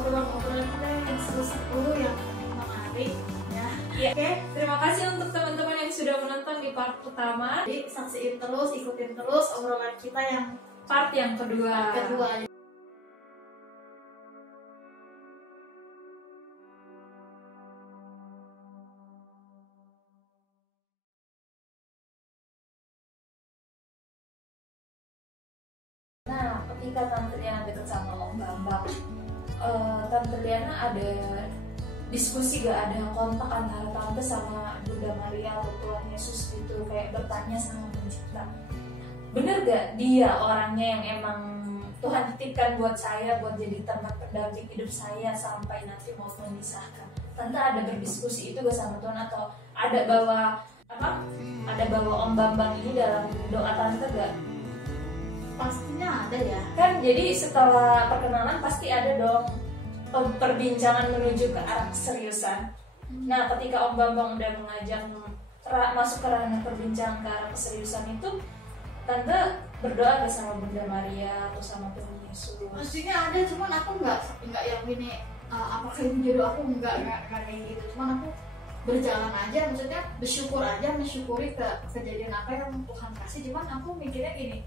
obrolan-obrolan kita yang seru-seru, yang menarik ya. Oke, terima kasih untuk teman-teman yang sudah menonton di part pertama. Jadi saksiin terus, ikutin terus obrolan kita yang Part yang kedua. Nah, ketika Tante Liana deket sama Om Bambang, Tante Liana ada diskusi gak, ada kontak antara Tante sama Bunda Maria atau Tuhan Yesus gitu, kayak bertanya sama pencipta, bener gak dia orangnya yang emang Tuhan titipkan buat saya buat jadi tempat pendamping hidup saya sampai nanti mau memisahkan? Tante ada berdiskusi itu gak sama Tuhan, atau ada bawa Om Bambang ini dalam doa Tante gak? Pastinya ada ya. Kan jadi setelah perkenalan pasti ada dong perbincangan menuju ke arah keseriusan. Nah, ketika Om Bambang udah mengajak masuk ke ranah perbincangan ke arah keseriusan itu, Tante berdoa gak sama Bunda Maria atau sama Tuhan Yesus? Pastinya ada, cuman aku nggak yang gini, apakah ini jodoh aku, nggak kayak gitu. Cuman aku berjalan aja, maksudnya mensyukuri ke kejadian apa yang Tuhan kasih. Cuman aku mikirnya gini,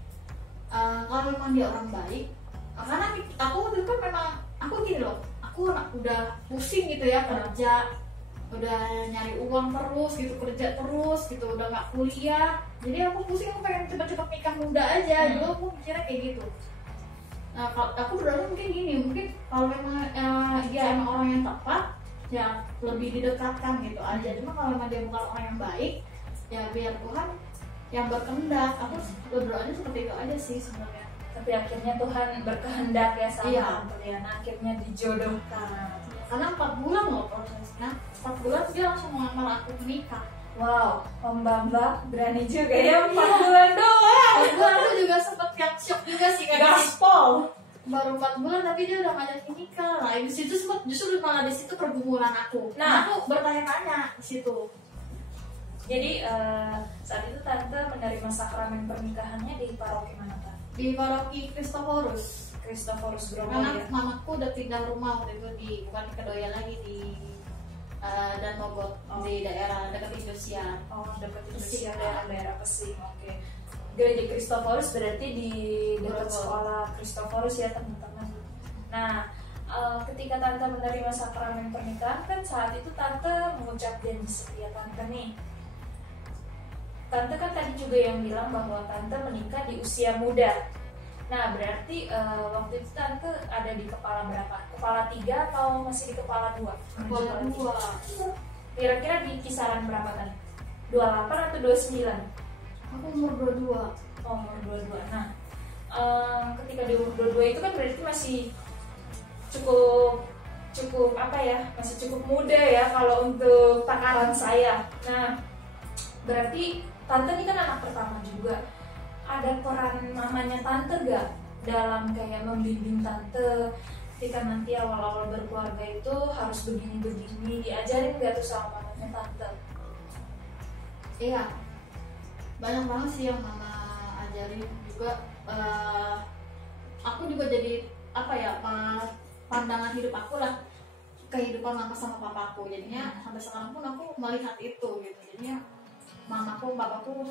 kalau memang dia orang baik, karena aku waktu itu kan memang aku gini loh, aku udah pusing gitu ya, kerja, udah nyari uang terus gitu, kerja terus gitu, udah nggak kuliah, jadi aku pusing, aku pengen cepet-cepet nikah muda aja. Dulu aku mikirnya kayak gitu. Nah, aku berdoa mungkin gini, mungkin kalau memang dia emang orang yang tepat, ya lebih didekatkan gitu aja. Cuma kalau memang dia bukan orang yang baik, ya biar Tuhan yang berkehendak. Aku berdoanya seperti itu aja sih sebenarnya. Tapi akhirnya Tuhan berkehendak ya sama Tante Liana, akhirnya dijodohkan. Karena 4 bulan loh prosesnya, 4 bulan dia langsung melamar aku menikah. Wow, Om Bambang berani juga ya, 4 bulan doang. 4 bulan aku juga sempet yang shock juga sih, kayak gaspol. Baru 4 bulan tapi dia udah ngajak nikah. Lah di situ justru malah di situ pergumulan aku. Nah, aku bertanya-tanya di situ. Jadi saat itu Tante menerima sakramen pernikahannya di paroki mana, Tante? Di paroki Kristoforus Bromo. Karena ya? mamaku udah pindah rumah waktu itu, bukan di Kedoya lagi, di dan Mogot, di daerah dekat Indosiar. Oh, dekat Indosiar, daerah Pesing. Oke. Gereja Kristoforus berarti di dekat sekolah Kristoforus ya, teman-teman. Nah, ketika Tante menerima sakramen pernikahan, kan saat itu Tante mengucap janji setia Tante nih. Tante kan tadi juga yang bilang bahwa Tante menikah di usia muda. Nah, berarti waktu itu Tante ada di kepala berapa? Kepala 3 atau masih di kepala 2? Kepala 2. Kira-kira di kisaran berapa, Tante? 28 atau 29? Aku umur 22. Oh, umur 22. Nah, ketika di umur 22 itu kan berarti masih cukup apa ya? Masih cukup muda ya kalau untuk takaran saya. Nah, berarti Tante ini kan anak pertama juga. Ada peran mamanya Tante gak dalam kayak membimbing Tante ketika nanti awal-awal berkeluarga itu harus begini-begini, diajarin gak tuh sama mamanya Tante? Iya, banyak banget sih yang mama ajarin juga. Aku juga jadi apa ya, pandangan hidup aku lah, kehidupan mama sama papaku. Jadinya sampai sekarang pun aku melihat itu gitu. Jadinya mamaku, papaku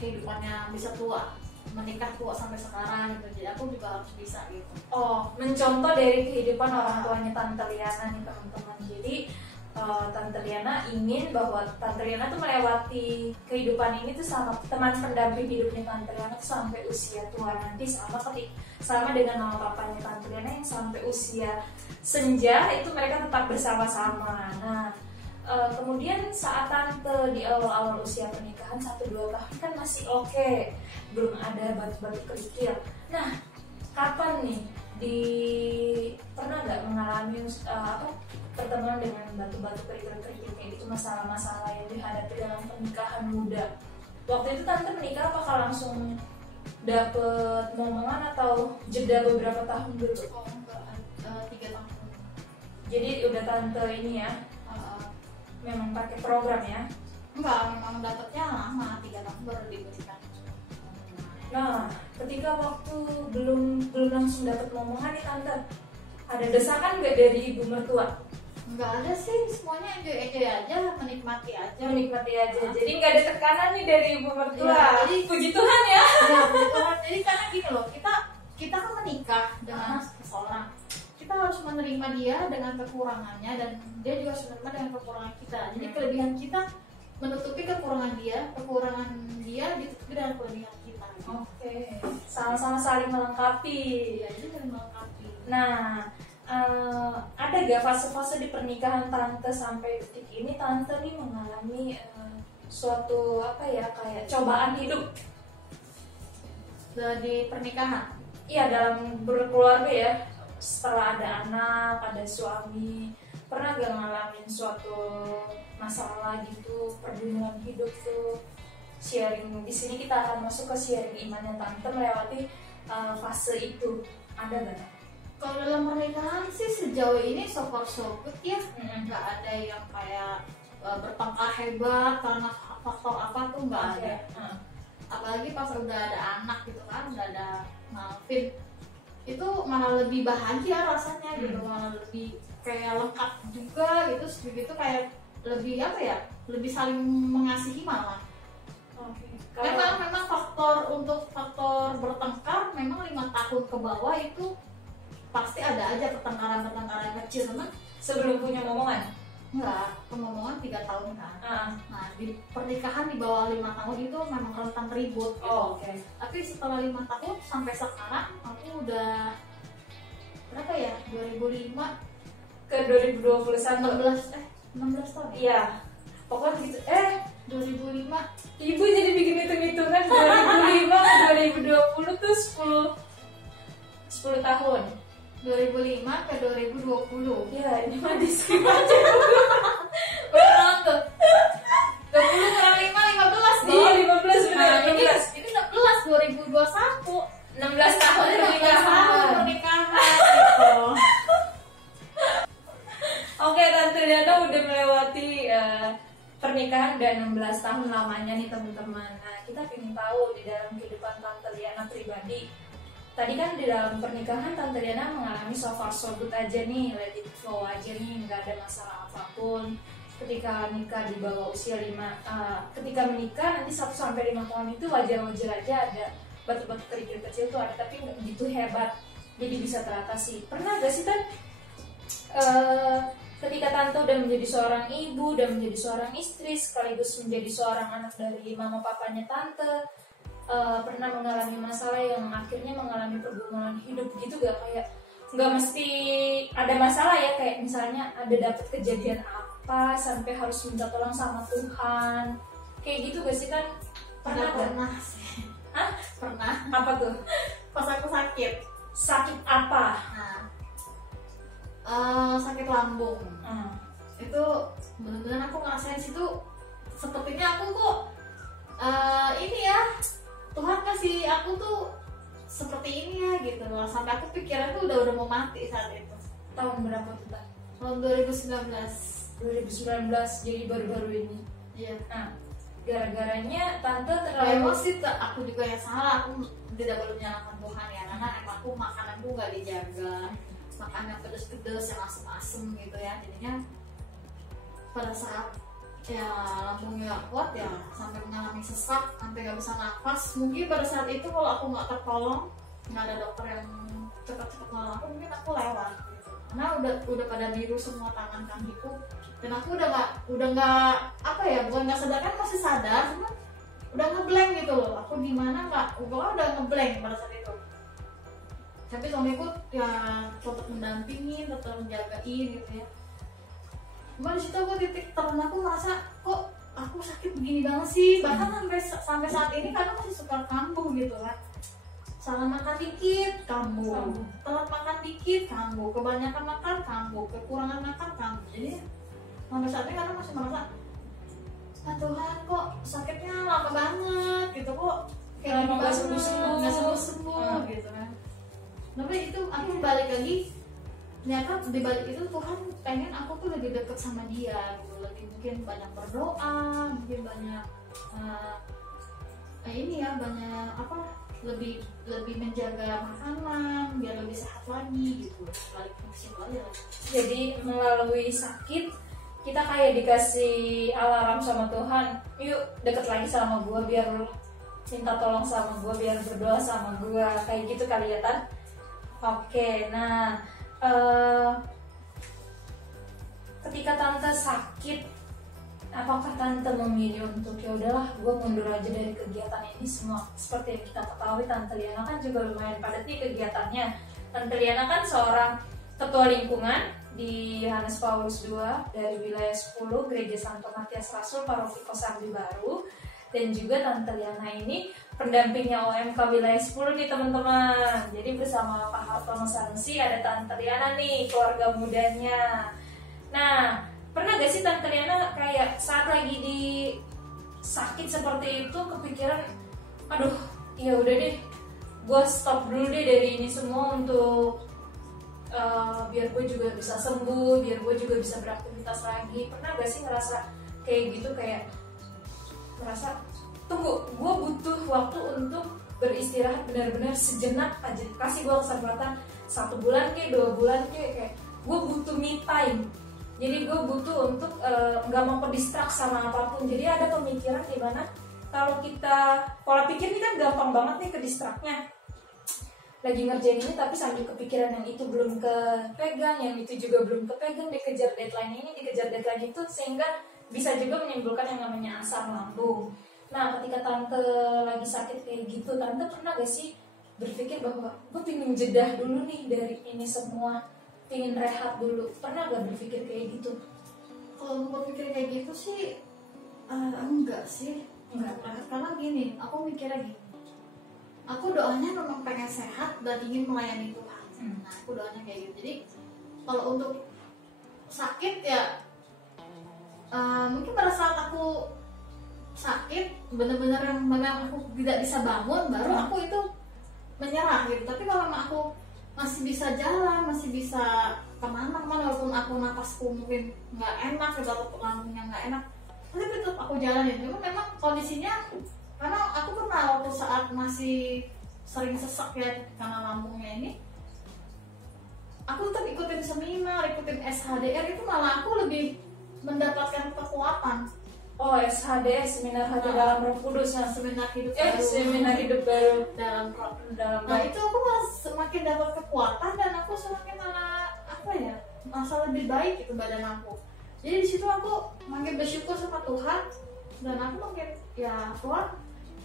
kehidupannya bisa tua, menikah tua sampai sekarang gitu. Jadi aku juga harus bisa gitu. Oh, mencontoh dari kehidupan orang tuanya Tante Liana nih, teman-teman. Jadi Tante Liana ingin bahwa Tante Liana tuh melewati kehidupan ini tuh sama teman pendamping hidupnya Tante Liana tuh sampai usia tua nanti, sama dengan mama papanya Tante Liana yang sampai usia senja itu mereka tetap bersama-sama. Nah, kemudian saat Tante di awal-awal usia pernikahan 1-2 tahun kan masih oke, belum ada batu-batu kerikil. Nah, kapan nih pernah nggak mengalami pertemuan dengan batu-batu kerikil kayak gitu, masalah-masalah yang dihadapi dalam pernikahan muda? Waktu itu Tante menikah apakah langsung dapet momongan atau jeda beberapa tahun dulu? Oh enggak, 3 tahun. Jadi udah Tante ini ya, memang pakai program ya? Enggak, memang dapetnya lama, 3 tahun baru diberikan. Nah, ketika waktu belum langsung dapat momongan nih Tante, Ada desakan nggak dari ibu mertua? Nggak ada sih, semuanya enjoy aja, menikmati aja. Menikmati aja. Jadi nggak ada tekanan nih dari ibu mertua. Iya, jadi puji Tuhan ya. Ya, puji Tuhan. Jadi karena gini loh, kita kan menikah dengan seseorang, kita harus menerima dia dengan kekurangannya dan dia juga harus menerima dengan kekurangan kita. Jadi kelebihan kita menutupi kekurangan dia ditutupi dengan kelebihan kita. Oke, sama-sama saling melengkapi. Iya, jadi saling melengkapi. Nah, ada gak fase-fase di pernikahan tante sampai detik ini tante nih mengalami suatu apa ya kayak cobaan hidup Di pernikahan? Iya, dalam berkeluarga ya, setelah ada anak, ada suami, pernah gak ngalamin suatu masalah gitu, perjuangan hidup tuh? Sharing di sini kita akan masuk ke sharing imannya tante melewati fase itu, ada gak? Kalau dalam pernikahan sih sejauh ini so far so good ya, nggak ada yang kayak bertengkar hebat karena faktor apa tuh, nggak ada. Apalagi pas udah ada anak gitu kan, udah ada Malvin, itu malah lebih bahagia rasanya gitu, malah lebih kayak lengkap juga gitu, begitu kayak lebih apa ya, lebih saling mengasihi malah. Memang faktor bertengkar memang 5 tahun ke bawah itu pasti ada aja pertengkaran kecil, teman. Sebelum punya momongan? Enggak, pemomongan 3 tahun kan. Nah, di pernikahan di bawah 5 tahun itu memang rentan ribut gitu. Oke. Tapi setelah 5 tahun sampai sekarang aku udah berapa ya? 2005 ke 2021. 16 tahun. Iya. Pokoknya gitu. 2005. Ibu jadi bikin hitung-hitungan 2005 ke 2020 tuh 10 tahun. 2005 ke 2020. Ya, ini mah di skip aja. Beneran tuh. 20 kurang 5, 15 nih. Oh, 15 benar. Nah, 15. ini 16 2021. 16 tahun pernikahan gitu. Oke, Tante Liana udah melewati pernikahan udah 16 tahun lamanya nih teman-teman. Nah, kita ingin tahu di dalam kehidupan Tante Liana pribadi. Tadi kan di dalam pernikahan Tante Liana mengalami so far so good aja nih, let it flow aja nih, nggak ada masalah apapun. Ketika nikah di bawah usia 5, ketika menikah nanti 1-5 tahun itu wajar-wajar aja ada batu-batu kerikil kecil tuh ada, tapi nggak begitu hebat, jadi bisa teratasi. Pernah gak sih Tan? Ketika Tante udah menjadi seorang ibu, udah menjadi seorang istri, sekaligus menjadi seorang anak dari mama papanya Tante, pernah mengalami masalah yang akhirnya mengalami pergumulan hidup gitu gak? Kayak nggak mesti ada masalah ya, kayak misalnya ada dapet kejadian apa sampai harus minta tolong sama Tuhan, kayak gitu gak sih Tan? Pernah sih. Hah? Pernah. Apa tuh? Pas aku sakit. Sakit apa? Sakit lambung. Itu benar-benar aku ngerasain situ sepertinya aku kok ini ya, Tuhan kasih aku tuh seperti ini ya gitu loh, sampai aku pikiran tuh udah mau mati saat itu. Tahun berapa tuh Tan? Tahun 2019. 2019, jadi baru-baru ini. Iya. Nah, gara-garanya Tante terlalu emosi, aku juga yang salah, aku tidak boleh menyalahkan Tuhan ya, karena emang aku makananku nggak dijaga, makan yang pedes-pedes, yang asem-asem gitu ya, jadinya pada saat ya lambungnya nggak kuat ya sampai mengalami sesak, sampai nggak bisa nafas. Mungkin pada saat itu kalau aku nggak tertolong, nggak ada dokter yang cepat-cepat nolong aku, mungkin aku lewat gitu. Karena udah pada biru semua tangan kakiku, dan aku udah nggak apa ya, bukan nggak sadar, kan masih sadar, cuma udah ngeblank gitu loh. Aku gimana udah ngeblank pada saat itu. Tapi suamiku ya tetap mendampingi, tetap menjagain gitu ya. Cuma disitu aku titik turun, aku merasa kok aku sakit begini banget sih. Bahkan sampai saat ini kadang masih suka kambuh gitu kan. Salah makan dikit kambuh, telat makan dikit kambuh, kebanyakan makan kambuh, kekurangan makan kambuh. Jadi sampai saat ini kadang masih merasa, Tuhan kok sakitnya lama banget gitu, kok kayak nggak sembuh-sembuh gitu kan. Tapi itu aku balik lagi, ternyata di balik itu Tuhan pengen aku tuh lebih dekat sama Dia gitu, lebih mungkin banyak berdoa, mungkin banyak ini ya, banyak apa, lebih lebih menjaga makanan biar lebih sehat lagi gitu. Balik ke situ aja. Jadi melalui sakit kita kayak dikasih alarm sama Tuhan, yuk deket lagi sama gue, biar minta tolong sama gue, biar berdoa sama gue, kayak gitu kali ya Tan. Oke, nah ketika tante sakit, apakah tante memilih untuk ya udahlah gue mundur aja dari kegiatan ini semua? Seperti yang kita ketahui, Tante Liana kan juga lumayan padat nih kegiatannya. Tante Liana kan seorang ketua lingkungan di Yohanes Paulus II dari wilayah 10 Gereja Santo Matias Rasul Paroki Kosambi Baru, dan juga Tante Liana ini pendampingnya OMK wilayah 10 nih teman-teman. Jadi bersama Pak Hartono Sanusi ada Tante Liana nih, keluarga mudanya. Nah, pernah gak sih Tante Liana kayak saat lagi di sakit seperti itu kepikiran, aduh ya udah deh, gue stop dulu deh dari ini semua untuk biar gue juga bisa sembuh, biar gue juga bisa beraktivitas lagi. Pernah gak sih ngerasa kayak gitu, kayak ngerasa tunggu, gue butuh waktu untuk beristirahat benar-benar sejenak aja, kasih gue kesempatan 1 bulan kayak 2 bulan kayak gue butuh me time. Jadi gue butuh untuk nggak mau kedistrak sama apapun. Jadi ada pemikiran dimana kalau kita pola pikir ini kan gampang banget nih kedistraknya. Lagi ngerjain ini tapi sambil kepikiran yang itu belum kepegang, yang itu juga belum kepegang, dikejar deadline ini, dikejar deadline itu, sehingga bisa juga menimbulkan yang namanya asam lambung. Nah, ketika Tante lagi sakit kayak gitu, Tante pernah gak sih berpikir bahwa gue pengen jedah dulu nih dari ini semua, pengen rehat dulu? Pernah gak berpikir kayak gitu? Kalau berpikir kayak gitu sih enggak sih, enggak. Karena gini, aku mikirnya gini, aku doanya memang pengen sehat dan ingin melayani Tuhan. Nah, aku doanya kayak gitu. Jadi kalau untuk sakit ya mungkin pada saat aku sakit bener-bener yang memang aku tidak bisa bangun, baru aku itu menyerah gitu. Tapi kalau memang aku masih bisa jalan, masih bisa kemana-mana, walaupun aku napasku mungkin nggak enak gitu, atau lambungnya nggak enak, tapi tetap aku jalanin. Cuma memang kondisinya, karena aku pernah waktu saat masih sering sesak ya karena lambungnya ini, aku tetap ikutin seminar, ikutin SHDR, itu malah aku lebih mendapatkan kekuatan. Oh, SHD, seminar hati dalam Roh Kudus, nah, seminar hidup baru. Seminar hidup baru dalam roh. Nah, itu aku malah semakin dapat kekuatan dan aku semakin malah merasa lebih baik gitu badan aku. Jadi di situ aku makin bersyukur sama Tuhan, dan aku makin ya Tuhan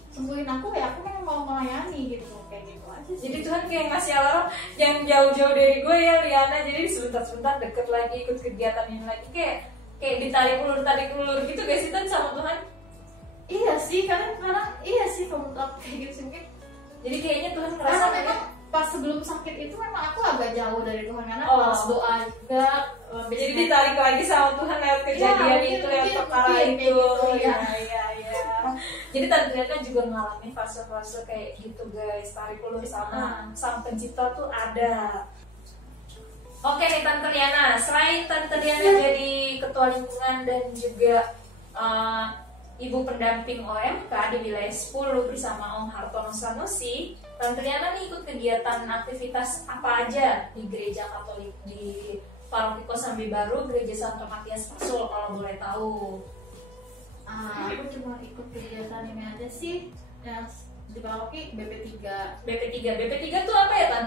sembuhin aku, ya aku memang mau melayani gitu, kayak gitu aja sih. Jadi Tuhan kayak ngasih alarm yang jauh-jauh dari gue ya Liana, jadi sebentar-sebentar deket lagi, ikut kegiatan ini lagi, kayak ditarik ulur gitu guys, itu sama Tuhan. Iya sih, karena iya sih kalau kayak gitu sih mungkin. Jadi kayaknya Tuhan ngerasa memang pas sebelum sakit itu memang aku agak jauh dari Tuhan, karena pas doa juga jadi ditarik lagi sama Tuhan lewat kejadian itu, lewat perkara itu gitu, ya. Jadi Tante Liana juga ngalamin fase-fase kayak gitu guys, tarik ulur sama Sang Pencipta tuh ada. Oke nih Tante Liana, selain Tante Liana jadi ketua lingkungan dan juga ibu pendamping OMK di wilayah 10 bersama Om Hartono Sanusi, Tante Liana nih ikut kegiatan aktivitas apa aja di gereja Katolik di Paroki Kosambi Baru, Gereja Santo Matias Rasul kalau boleh tahu? Aku cuma ikut kegiatan ini aja sih, yang di Paroki BP3. BP3 tuh apa ya Tan?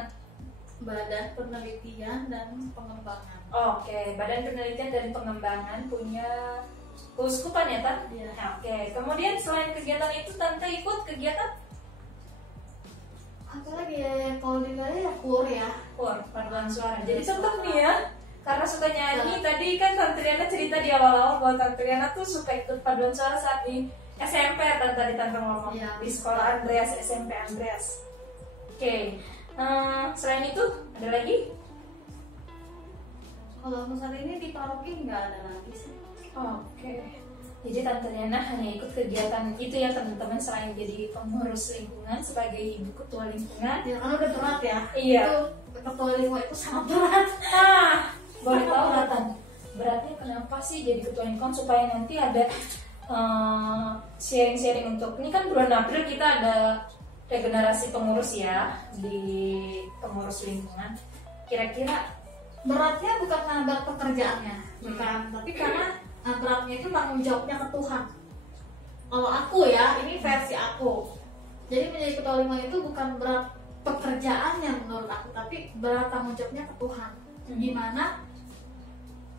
Badan Penelitian dan Pengembangan. Oke, Badan Penelitian dan Pengembangan punya keuskupan ya Tan? Iya. Oke, kemudian selain kegiatan itu Tante ikut kegiatan apa lagi ya? Kalau di ya KUR ya. KUR, paduan suara. Jadi tetap nih ya, karena suka nyanyi. Tadi kan Tante Liana cerita di awal-awal bahwa Tante Liana tuh suka ikut paduan suara saat di SMP, tadi Tante ngomong ya, di sekolah Andreas, SMP Andreas. Oke. Selain itu ada lagi? Kalau saat ini di paroki nggak ada lagi sih. Oke. Jadi Tante Liana hanya ikut kegiatan itu ya teman-teman, selain jadi pengurus lingkungan sebagai ibu ketua lingkungan. Ya kan udah berat ya. Iya. Itu ketua lingkungan itu sangat berat. Boleh tahu nggak Tan? Beratnya kenapa sih jadi ketua lingkungan, supaya nanti ada sharing-sharing untuk ini kan bulan April kita ada regenerasi pengurus ya di pengurus lingkungan. Kira-kira beratnya bukan karena berat pekerjaannya, bukan, tapi karena beratnya itu tanggung jawabnya ke Tuhan. Kalau aku ya, ini versi aku. Jadi menjadi ketua lingkungan itu bukan berat pekerjaannya menurut aku, tapi berat tanggung jawabnya ke Tuhan. Gimana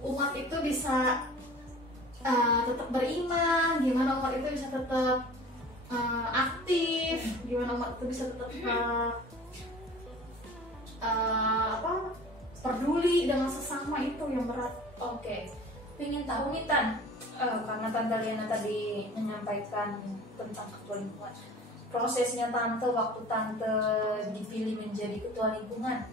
umat itu bisa tetap beriman, gimana umat itu bisa tetap aktif, gimana umat itu bisa tetap peduli dengan sesama, itu yang berat. Oke, pengen tahu nih Tan, karena Tante Liana tadi menyampaikan tentang ketua lingkungan, prosesnya Tante waktu Tante dipilih menjadi ketua lingkungan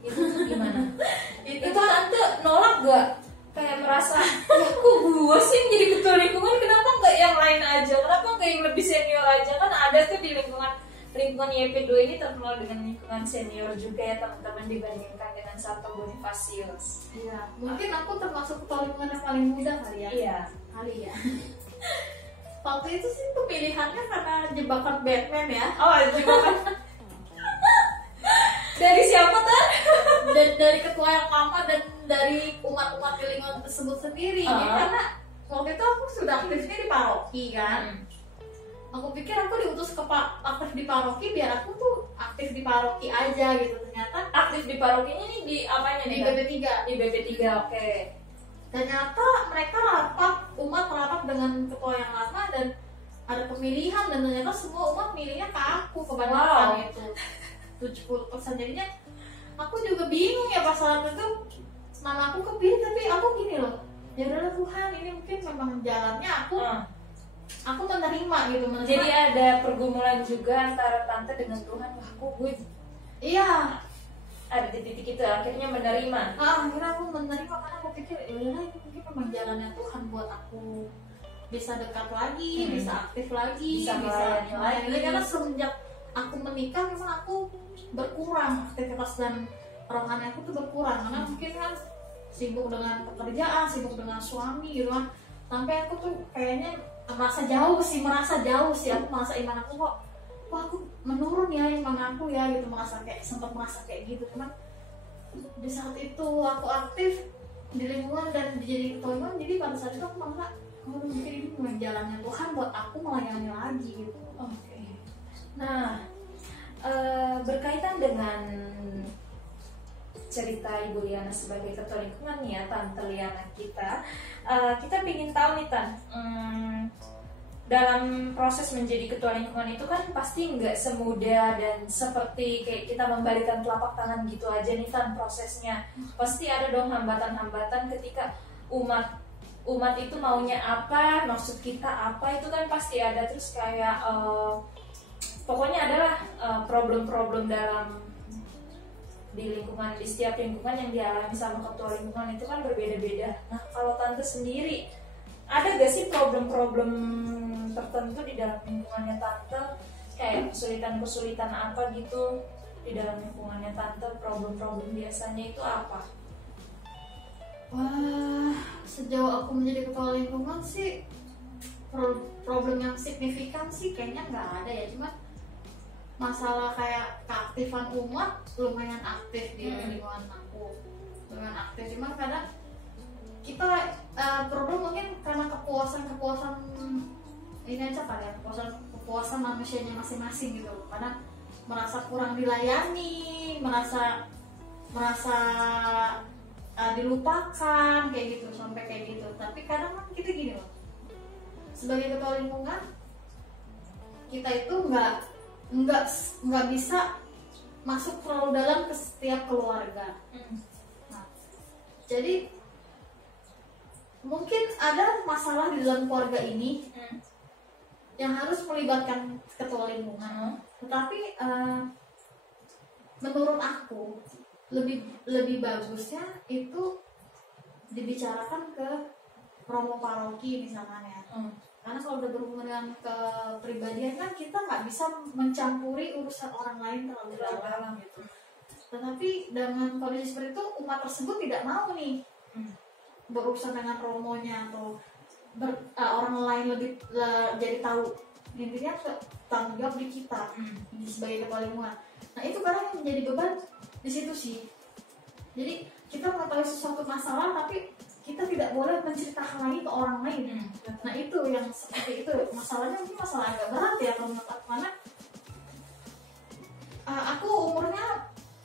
itu tuh gimana? itu Tante nolak gak? Kayak merasa, ya kok gue sih jadi ketua lingkungan, kenapa nggak yang lain aja? Kenapa nggak yang lebih senior aja? Kan ada tuh di lingkungan YP2 ini terkenal dengan lingkungan senior juga ya teman-teman, dibandingkan dengan Santo Bonifacius. Iya, mungkin aku termasuk ketua lingkungan yang paling muda kali ya. Iya, kali ya. Waktu itu sih pemilihannya karena jebakan Batman ya. oh jebakan. Dari siapa Tan? Dan dari ketua yang lama dan dari umat-umat di lingkungan tersebut sendiri. Jadi karena waktu itu aku sudah aktifnya di paroki kan. Aku pikir aku diutus aktif di paroki biar aku tuh aktif di paroki aja gitu. Ternyata Aktif di parokinya nih di apanya di nih? Tan? BP3. Di BP3, oke. Ternyata mereka umat rapat dengan ketua yang lama dan ada pemilihan, dan ternyata semua umat milihnya ke aku kebanyakan. Wow. Itu 70%. Jadinya aku juga bingung ya pas saat itu nama aku kepilih, tapi aku gini loh, ya udahlah Tuhan, ini mungkin memang jalannya aku menerima gitu, menerima. Jadi ada pergumulan juga antara Tante dengan Tuhan. Wah, kok gue Iya, ada di titik itu akhirnya menerima. akhirnya aku menerima karena aku pikir ya udahlah, ini mungkin memang jalannya Tuhan buat aku bisa dekat lagi, bisa aktif lagi, Bisa melayani lagi. Karena semenjak aku menikah memang aku berkurang aktivitas dan rohani aku tuh berkurang, karena mungkin kan sibuk dengan pekerjaan, sibuk dengan suami gitu kan, sampai aku tuh kayaknya merasa jauh sih aku merasa iman aku kok, wah aku menurun ya iman aku ya gitu, sempat merasa kayak gitu. Cuman di saat itu aku aktif di lingkungan dan jadi ketua lingkungan, jadi pada saat itu aku merasa mungkin ini memang jalannya Tuhan buat aku melayani lagi gitu. Oke. Nah, berkaitan dengan cerita Ibu Liana sebagai ketua lingkungan nih ya, Tante Liana kita ingin tahu nih Tan, dalam proses menjadi ketua lingkungan itu kan pasti nggak semudah dan seperti kayak kita membalikan telapak tangan gitu aja nih Tan prosesnya. Pasti ada dong hambatan-hambatan ketika umat itu maunya apa, maksud kita apa, itu kan pasti ada. Terus kayak pokoknya adalah problem-problem dalam di lingkungan, di setiap lingkungan yang dialami sama ketua lingkungan itu kan berbeda-beda. Nah, kalau Tante sendiri ada gak sih problem-problem tertentu di dalam lingkungannya Tante, kayak kesulitan-kesulitan apa gitu di dalam lingkungannya Tante? Problem-problem biasanya itu apa? Wah, sejauh aku menjadi ketua lingkungan sih problem yang signifikan sih kayaknya nggak ada ya. Cuma masalah kayak keaktifan umat lumayan aktif di lingkungan aku, lumayan aktif. Cuma kadang kita problem mungkin karena kepuasan ini aja kali ya, kepuasan manusianya masing-masing gitu. Kadang merasa kurang dilayani, merasa dilupakan kayak gitu, sampai kayak gitu. Tapi kadang kan kita gini loh, sebagai ketua lingkungan kita itu nggak bisa masuk terlalu dalam ke setiap keluarga. Nah, jadi mungkin ada masalah di dalam keluarga ini yang harus melibatkan ketua lingkungan. Tetapi menurut aku lebih bagusnya itu dibicarakan ke romo paroki misalnya ya. Karena kalau udah berhubungan dengan kepribadian kan kita nggak bisa mencampuri urusan orang lain terlalu dalam gitu. Tetapi dengan kondisi seperti itu umat tersebut tidak mau nih berurusan dengan romonya atau orang lain jadi tahu intinya tanggung jawab di kita sebagai kepala lingkungan. Nah itu kadang yang menjadi beban di situ sih. Jadi kita mengetahui sesuatu masalah tapi kita tidak boleh menceritakan lagi ke orang lain. Nah itu yang seperti itu, masalahnya mungkin masalah agak berat ya kalau menurut aku, karena aku umurnya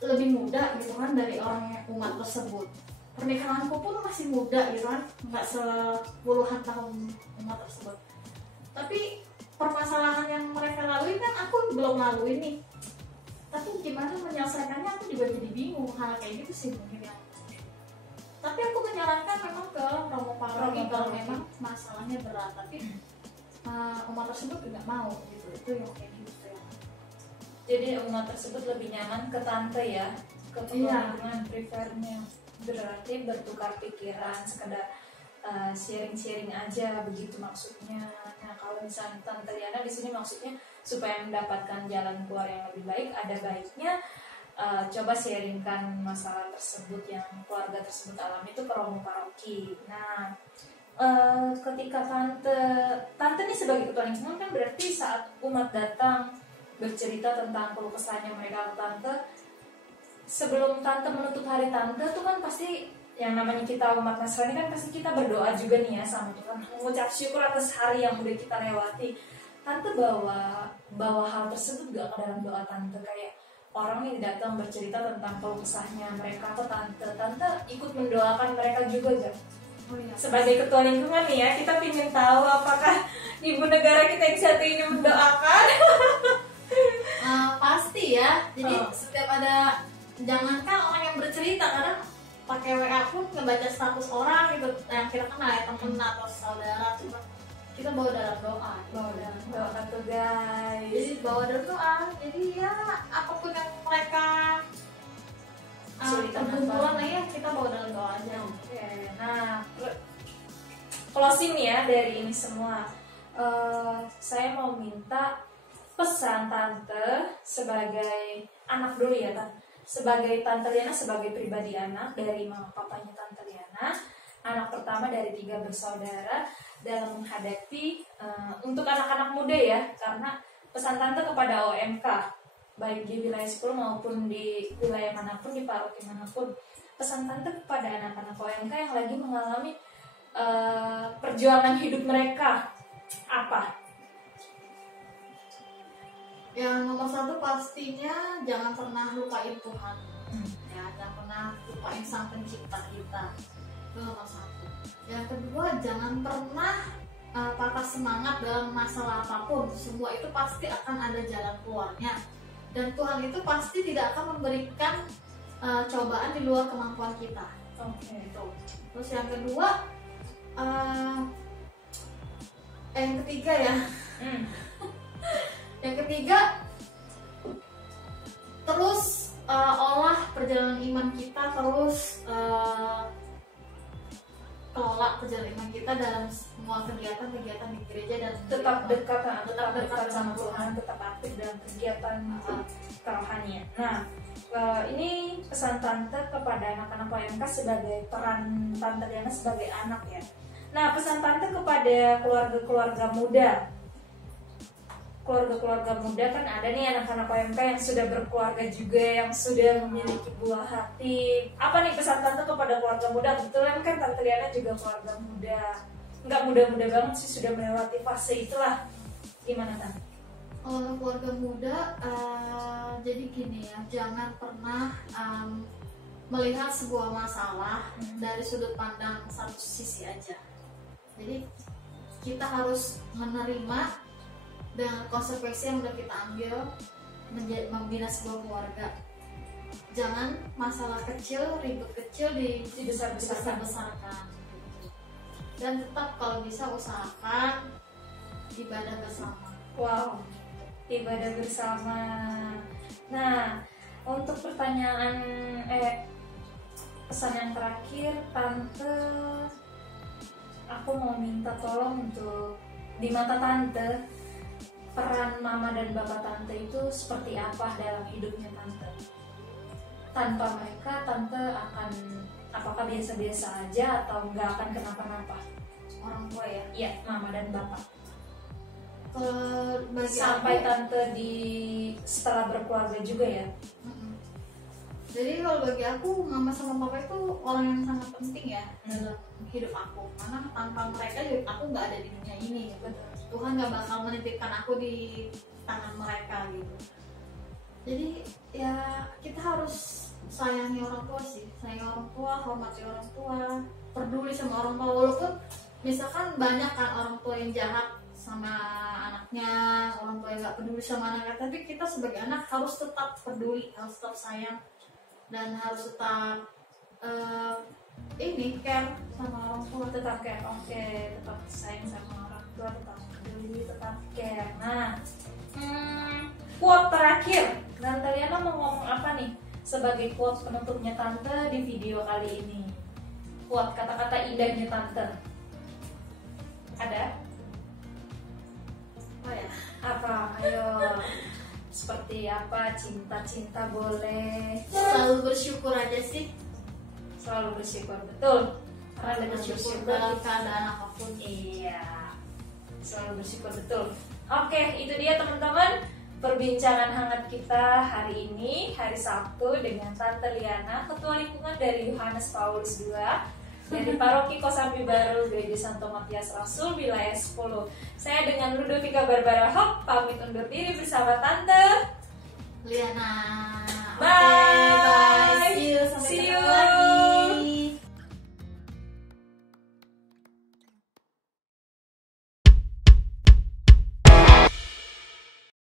lebih muda gitu kan dari orang umat tersebut. Pernikahanku pun masih muda gitu kan, nggak sepuluhan tahun umat tersebut. Tapi permasalahan yang mereka lalui kan aku belum lalui nih. Tapi gimana menyelesaikannya aku juga jadi bingung. Hal kayak gitu sih mungkin yang. Tapi aku menyarankan memang ke Romo Paroki kalau memang masalahnya berat. Tapi umat tersebut tidak mau gitu. Itu yang kayak gitu ya. Jadi umat tersebut lebih nyaman ke tante ya, ke lingkungan prefernya. Berarti bertukar pikiran, sekedar sharing-sharing aja begitu maksudnya. Nah kalau misalnya Tante Liana di sini maksudnya supaya mendapatkan jalan keluar yang lebih baik, ada baiknya coba sharingkan masalah tersebut yang keluarga tersebut alami itu ke Romo Paroki. Nah ketika tante ini sebagai ketua lingkungan kan berarti saat umat datang bercerita tentang keluh kesahnya mereka ke tante, sebelum tante menutup hari tante tuh kan pasti yang namanya kita umat Nasrani kan pasti kita berdoa juga nih ya sama Tuhan, mengucap syukur atas hari yang udah kita lewati. Tante bawa hal tersebut gak ke dalam doa tante, kayak orang yang datang bercerita tentang keluh kesahnya mereka ke tante ikut mendoakan mereka juga gak? Oh, iya. Sebagai ketua lingkungan nih ya, kita ingin tahu apakah ibu negara kita yang satu ini mendoakan. Pasti ya. Jadi setiap ada, jangankan orang yang bercerita, kadang pakai WA pun ngebaca status orang gitu yang kita kenal ya, temen atau saudara, cuma kita bawa dalam doa. Doa tuh guys. Jadi bawa dalam doa. Jadi ya apapun yang mereka pergumulan ya kita bawa dalam doa aja. Oke. Nah closing ya dari ini semua, saya mau minta pesan tante sebagai anak dulu ya tante, sebagai Tante Liana, sebagai pribadi anak dari mama papanya Tante Liana, anak pertama dari 3 bersaudara, dalam menghadapi untuk anak-anak muda ya, karena pesan tante kepada OMK baik di wilayah 10 maupun di wilayah manapun, di paroki manapun, pesan tante kepada anak-anak OMK yang lagi mengalami perjuangan hidup mereka apa? Yang nomor 1 pastinya jangan pernah lupain Tuhan. Ya, jangan pernah lupain Sang Pencipta kita. Itu nomor 1. Yang kedua, jangan pernah patah semangat dalam masalah apapun. Semua itu pasti akan ada jalan keluarnya. Dan Tuhan itu pasti tidak akan memberikan cobaan di luar kemampuan kita. Oke. Terus yang kedua, yang ketiga ya. Yang ketiga, terus olah perjalanan iman kita, terus kelola perjalanan iman kita dalam semua kegiatan-kegiatan di gereja, dan tetap dekat sama Tuhan, tetap aktif dalam kegiatan kerohanian. Nah, ini pesan tante kepada anak-anak OMK sebagai peran Tante Liana sebagai anak ya. Nah, pesan tante kepada keluarga-keluarga muda kan ada nih anak-anak OMK yang sudah berkeluarga juga, yang sudah memiliki buah hati. Apa nih pesan tante kepada keluarga muda? Kebetulan kan Tante Liana juga keluarga muda, nggak muda-muda banget sih, sudah melewati fase itulah. Gimana tante? Keluarga muda, jadi gini ya, jangan pernah melihat sebuah masalah dari sudut pandang satu sisi aja. Jadi kita harus menerima dengan konsekuensi yang udah kita ambil membina sebuah keluarga. Jangan masalah kecil, ribut kecil dibesar-besarkan. Dan tetap kalau bisa usahakan ibadah bersama. Wow, ibadah bersama. Nah, untuk pertanyaan pesan yang terakhir, tante, aku mau minta tolong untuk di mata tante, peran mama dan bapak tante itu seperti apa dalam hidupnya tante? Tanpa mereka, tante akan apakah biasa-biasa aja atau nggak akan kenapa-napa? Orang tua ya? Iya, mama dan bapak. bagi sampai aku, tante di setelah berkeluarga juga ya. mm-mm. Jadi kalau bagi aku mama sama papa itu orang yang sangat penting ya dalam hidup aku, karena tanpa mereka juga aku nggak ada di dunia ini gitu. Tuhan nggak bakal menitipkan aku di tangan mereka gitu. Jadi ya kita harus sayangi orang tua sih, sayangi orang tua, hormati orang tua, peduli sama orang tua, walaupun misalkan banyak kan orang tua yang jahat sama anaknya, orang tua yang nggak peduli sama anaknya, tapi kita sebagai anak harus tetap peduli, harus tetap sayang, dan harus tetap ini care sama orang tua. Tetap care, oke, tetap sayang sama orang tua, tetap peduli, tetap care. Nah, quote terakhir, Tante Liana mau ngomong apa nih sebagai quote penutupnya Tante di video kali ini? Quote, kata-kata indahnya Tante. Ada? Oh ya, Apa? Ayo. Seperti apa? Cinta-cinta boleh. selalu bersyukur aja sih, Selalu bersyukur, betul. Karena dengan bersyukur bersyukur dalam keadaan apapun. iya, selalu bersyukur, betul. Oke, itu dia teman-teman perbincangan hangat kita hari ini, hari Sabtu, dengan Tante Liana, Ketua Lingkungan dari Yohanes Paulus II dari Paroki Kosambi Baru Gereja Santo Matias Rasul wilayah 10. Saya dengan Ludovika Barbara Hop pamit undur diri bersama Tante Liana.